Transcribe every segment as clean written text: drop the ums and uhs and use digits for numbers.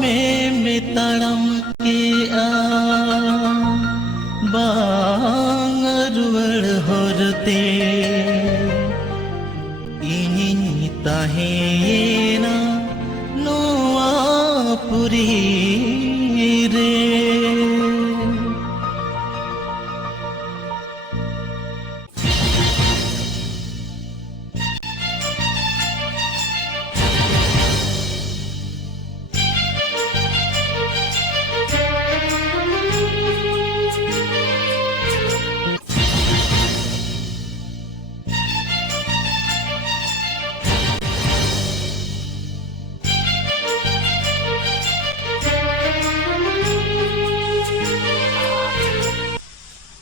में तड़म के आ बांगरुड़ होरते इन्हीं ताहेना नोआ पुरी रे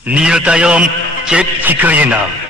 Niyo tayong cek cikoy na.